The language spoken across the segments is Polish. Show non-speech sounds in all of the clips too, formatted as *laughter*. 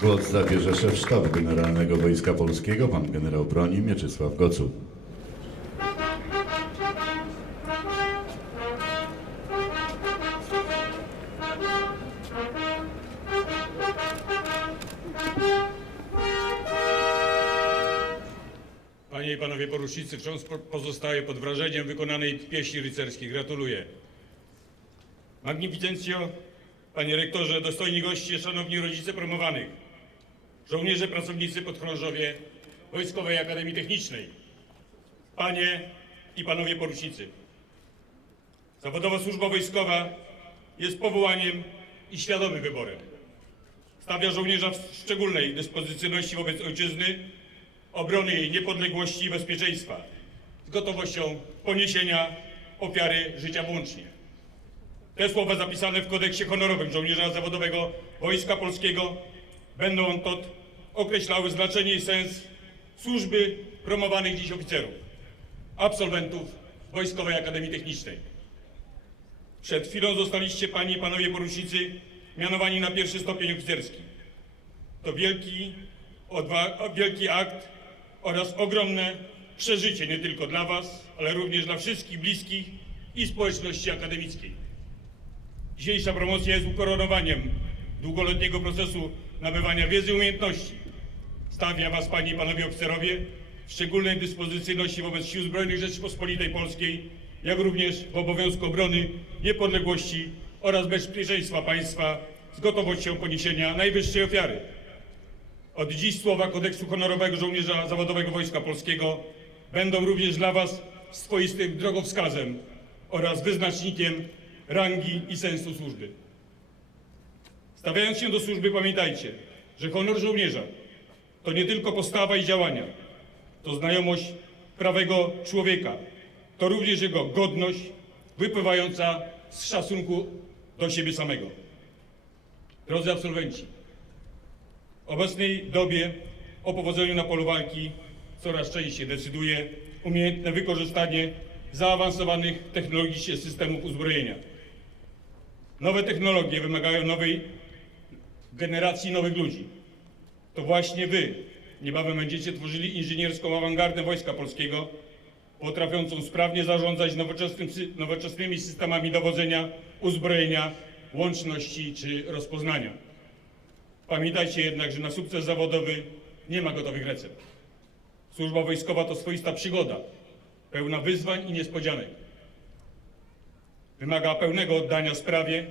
Głos zabierze szef sztabu Generalnego Wojska Polskiego, pan generał broni Mieczysław Gocuł. Panie i panowie porucznicy, wciąż po- pozostaję pod wrażeniem wykonanej pieśni rycerskiej. Gratuluję. Magnificencjo, panie rektorze, dostojni goście, szanowni rodzice promowanych, żołnierze, pracownicy, podchorążowie Wojskowej Akademii Technicznej, panie i panowie porucznicy. Zawodowa służba wojskowa jest powołaniem i świadomym wyborem. Stawia żołnierza w szczególnej dyspozycyjności wobec ojczyzny, obrony jej niepodległości i bezpieczeństwa z gotowością poniesienia ofiary życia włącznie. Te słowa zapisane w kodeksie honorowym żołnierza zawodowego Wojska Polskiego będą tot określały znaczenie i sens służby promowanych dziś oficerów, absolwentów Wojskowej Akademii Technicznej. Przed chwilą zostaliście panie i panowie porucznicy mianowani na pierwszy stopień oficerski. To wielki, odwa- wielki akt oraz ogromne przeżycie nie tylko dla Was, ale również dla wszystkich bliskich i społeczności akademickiej. Dzisiejsza promocja jest ukoronowaniem długoletniego procesu nabywania wiedzy i umiejętności. Stawia Was, Panie i Panowie oficerowie, w szczególnej dyspozycyjności wobec Sił Zbrojnych Rzeczypospolitej Polskiej, jak również w obowiązku obrony niepodległości oraz bezpieczeństwa państwa z gotowością poniesienia najwyższej ofiary. Od dziś słowa kodeksu honorowego żołnierza zawodowego Wojska Polskiego będą również dla Was swoistym drogowskazem oraz wyznacznikiem rangi i sensu służby. Stawiając się do służby, pamiętajcie, że honor żołnierza to nie tylko postawa i działania, to znajomość prawego człowieka, to również jego godność wypływająca z szacunku do siebie samego. Drodzy absolwenci, w obecnej dobie o powodzeniu na polu walki coraz częściej decyduje umiejętne wykorzystanie zaawansowanych technologicznie systemów uzbrojenia. Nowe technologie wymagają nowej generacji nowych ludzi. To właśnie wy niebawem będziecie tworzyli inżynierską awangardę Wojska Polskiego, potrafiącą sprawnie zarządzać nowoczesnymi systemami dowodzenia, uzbrojenia, łączności czy rozpoznania. Pamiętajcie jednak, że na sukces zawodowy nie ma gotowych recept. Służba wojskowa to swoista przygoda, pełna wyzwań i niespodzianek. Wymaga pełnego oddania sprawie,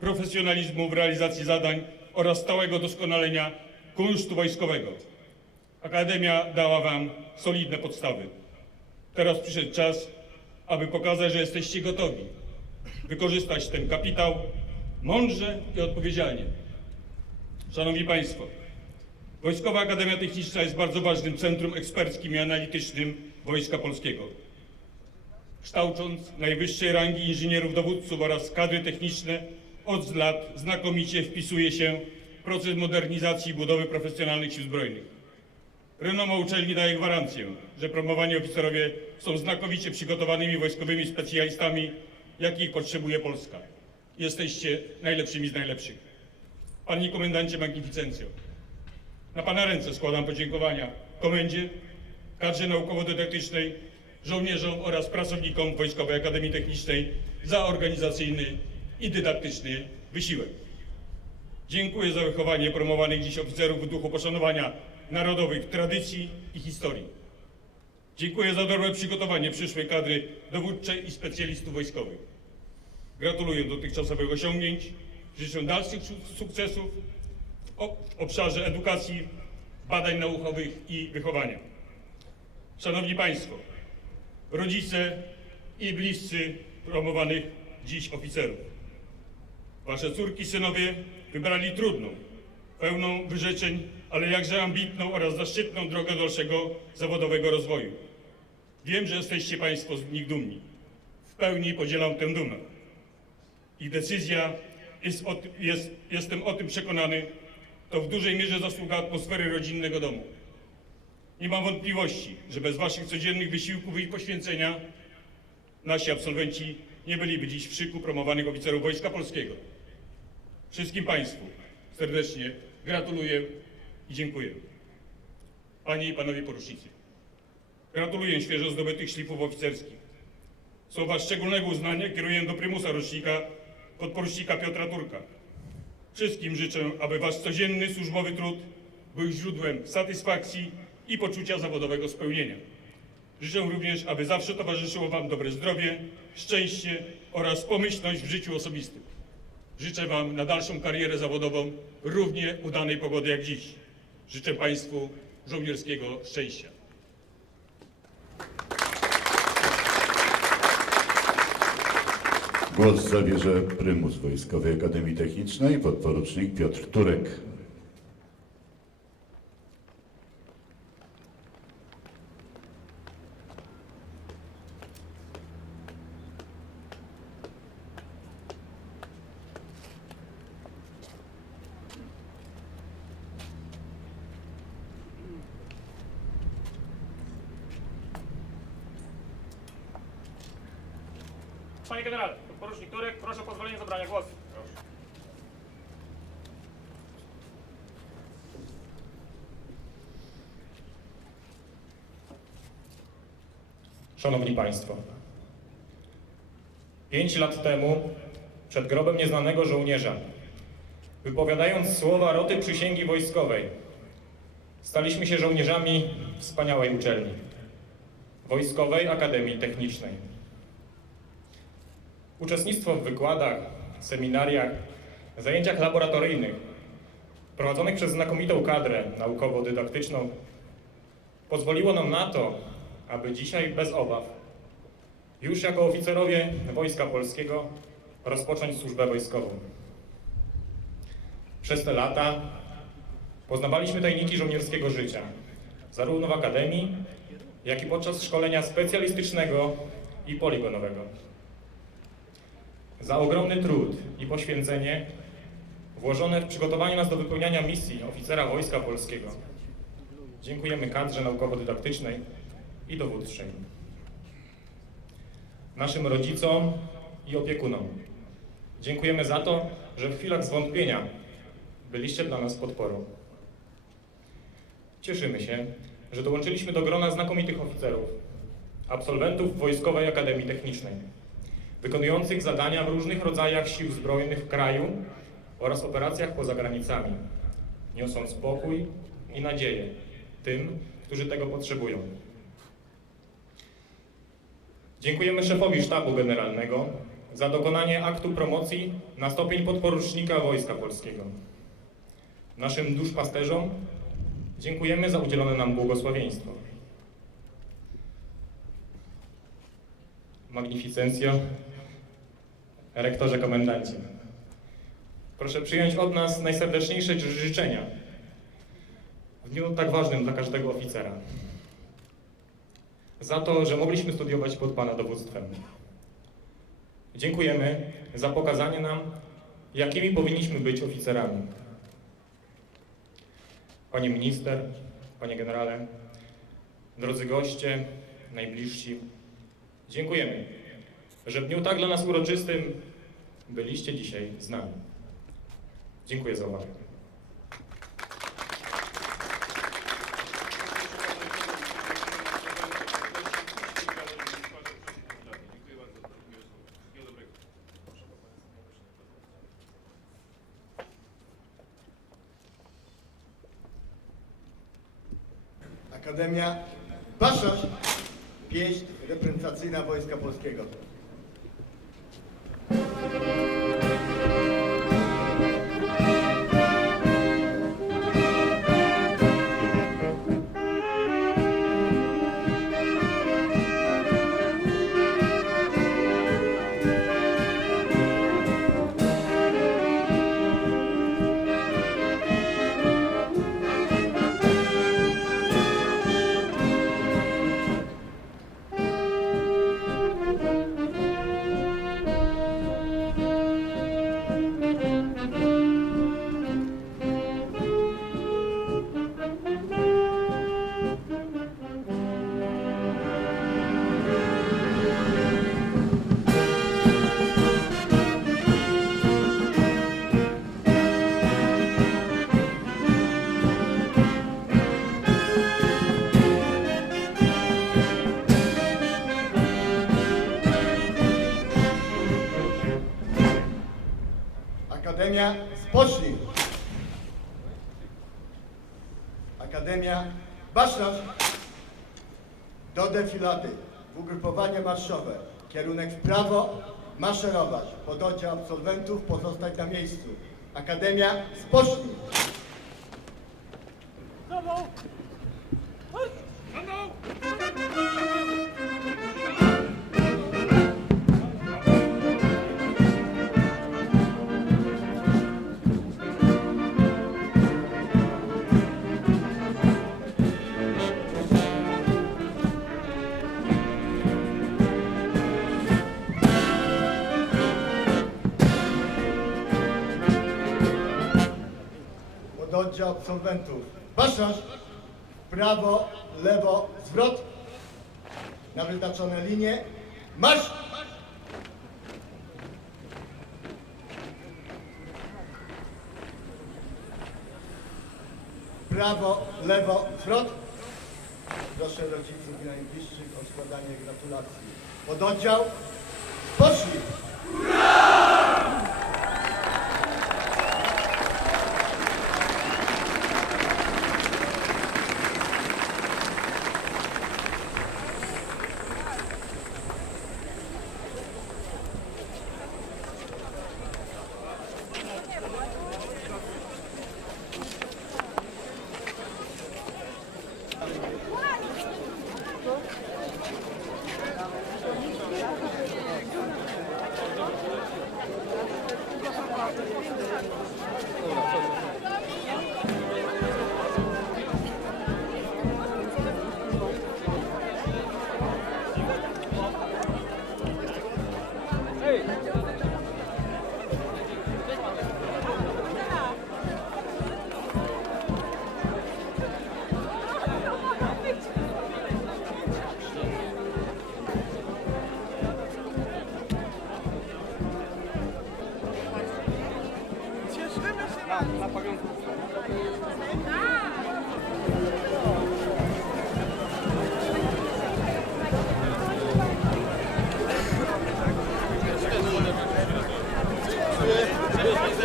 profesjonalizmu w realizacji zadań oraz stałego doskonalenia kunsztu wojskowego. Akademia dała Wam solidne podstawy. Teraz przyszedł czas, aby pokazać, że jesteście gotowi wykorzystać ten kapitał mądrze i odpowiedzialnie. Szanowni Państwo, Wojskowa Akademia Techniczna jest bardzo ważnym centrum eksperckim i analitycznym Wojska Polskiego. Kształcząc najwyższej rangi inżynierów dowódców oraz kadry techniczne, od lat znakomicie wpisuje się proces modernizacji i budowy profesjonalnych sił zbrojnych. Renoma uczelni daje gwarancję, że promowani oficerowie są znakomicie przygotowanymi wojskowymi specjalistami, jakich potrzebuje Polska. Jesteście najlepszymi z najlepszych. Panie Komendancie Magnificencjo, na Pana ręce składam podziękowania Komendzie, kadrze naukowo-dydaktycznej, żołnierzom oraz pracownikom Wojskowej Akademii Technicznej za organizacyjny i dydaktyczny wysiłek. Dziękuję za wychowanie promowanych dziś oficerów w duchu poszanowania narodowych tradycji i historii. Dziękuję za dobre przygotowanie przyszłej kadry dowódczej i specjalistów wojskowych. Gratuluję dotychczasowych osiągnięć, życzę dalszych su- sukcesów w obszarze edukacji, badań naukowych i wychowania. Szanowni Państwo, rodzice i bliscy promowanych dziś oficerów. Wasze córki, synowie wybrali trudną, pełną wyrzeczeń, ale jakże ambitną oraz zaszczytną drogę dalszego zawodowego rozwoju. Wiem, że jesteście Państwo z nich dumni. W pełni podzielam tę dumę. Ich decyzja jest, o, jest, jestem o tym przekonany, to w dużej mierze zasługa atmosfery rodzinnego domu. Nie mam wątpliwości, że bez Waszych codziennych wysiłków i poświęcenia nasi absolwenci nie byliby dziś w szyku promowanych oficerów Wojska Polskiego. Wszystkim Państwu serdecznie gratuluję i dziękuję. Panie i Panowie Porucznicy, gratuluję świeżo zdobytych szlifów oficerskich. Słowa szczególnego uznania kieruję do prymusa rocznika, podporucznika Piotra Turka. Wszystkim życzę, aby Wasz codzienny służbowy trud był źródłem satysfakcji i poczucia zawodowego spełnienia. Życzę również, aby zawsze towarzyszyło Wam dobre zdrowie, szczęście oraz pomyślność w życiu osobistym. Życzę Wam na dalszą karierę zawodową równie udanej pogody jak dziś. Życzę Państwu żołnierskiego szczęścia. Głos zabierze prymus Wojskowej Akademii Technicznej, podporucznik Piotr Turek. Panie generale, porucznik Turek, proszę o pozwolenie zabrania głosu. Szanowni Państwo, pięć lat temu, przed grobem nieznanego żołnierza, wypowiadając słowa roty przysięgi wojskowej, staliśmy się żołnierzami wspaniałej uczelni, Wojskowej Akademii Technicznej. Uczestnictwo w wykładach, seminariach, zajęciach laboratoryjnych prowadzonych przez znakomitą kadrę naukowo-dydaktyczną pozwoliło nam na to, aby dzisiaj bez obaw, już jako oficerowie Wojska Polskiego, rozpocząć służbę wojskową. Przez te lata poznawaliśmy tajniki żołnierskiego życia, zarówno w akademii, jak i podczas szkolenia specjalistycznego i poligonowego. Za ogromny trud i poświęcenie włożone w przygotowanie nas do wypełniania misji oficera Wojska Polskiego. Dziękujemy kadrze naukowo-dydaktycznej i dowódczej. Naszym rodzicom i opiekunom. Dziękujemy za to, że w chwilach zwątpienia byliście dla nas podporą. Cieszymy się, że dołączyliśmy do grona znakomitych oficerów, absolwentów Wojskowej Akademii Technicznej wykonujących zadania w różnych rodzajach sił zbrojnych w kraju oraz operacjach poza granicami, niosąc spokój i nadzieję tym, którzy tego potrzebują. Dziękujemy szefowi Sztabu Generalnego za dokonanie aktu promocji na stopień podporucznika Wojska Polskiego. Naszym duszpasterzom dziękujemy za udzielone nam błogosławieństwo. Magnificencjo, rektorze komendancie. Proszę przyjąć od nas najserdeczniejsze życzenia w dniu tak ważnym dla każdego oficera. Za to, że mogliśmy studiować pod Pana dowództwem. Dziękujemy za pokazanie nam, jakimi powinniśmy być oficerami. Panie minister, panie generale, drodzy goście, najbliżsi, Dziękujemy, że w dniu tak dla nas uroczystym byliście dzisiaj z nami. Dziękuję za uwagę. Akademia Pasza, pieśń reprezentacyjna Wojska Polskiego. Akademia, spocznij. Akademia, Baszlasz. Do defilady. Ugrupowanie marszowe. Kierunek w prawo, maszerować. Pododdział absolwentów pozostać na miejscu. Akademia, spocznij. Pododdział absolwentów. Baszlasz. Prawo, lewo, zwrot. Na wyznaczone linie. Marsz! Prawo, lewo, zwrot. Proszę rodziców i najbliższych o składanie gratulacji. Pododdział. Poszli!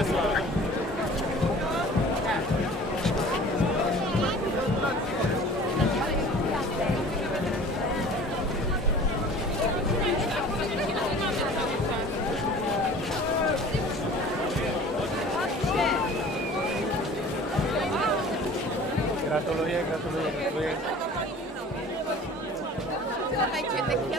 Gratuluję,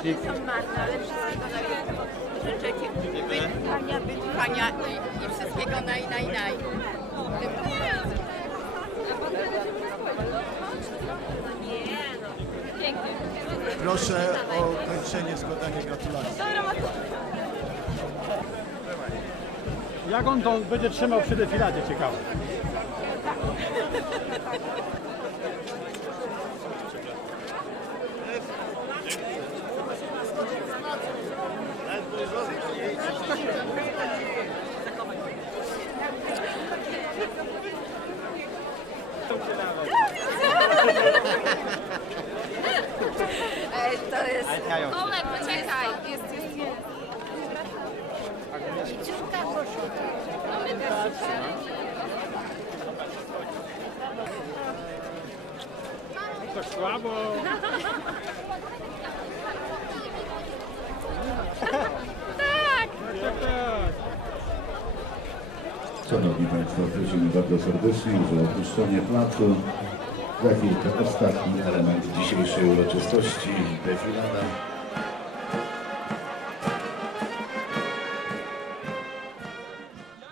Kwiaty są marne, ale wszystkiego najlepszego. Życzę Ci wytrwania, wytrwania i, i wszystkiego naj, naj, naj. Proszę o kończenie składania gratulacji. Jak on to będzie trzymał przy defiladzie, ciekawe. E, To jest... Kołek, poczekaj. Jest, jest, jest. I córka poszła. Mamy też To słabo. *laughs* tak! Tak, tak. Szanowni Państwo, prosimy bardzo serdecznie o opuszczenie placu. Za chwilkę ostatni element dzisiejszej uroczystości, defilada.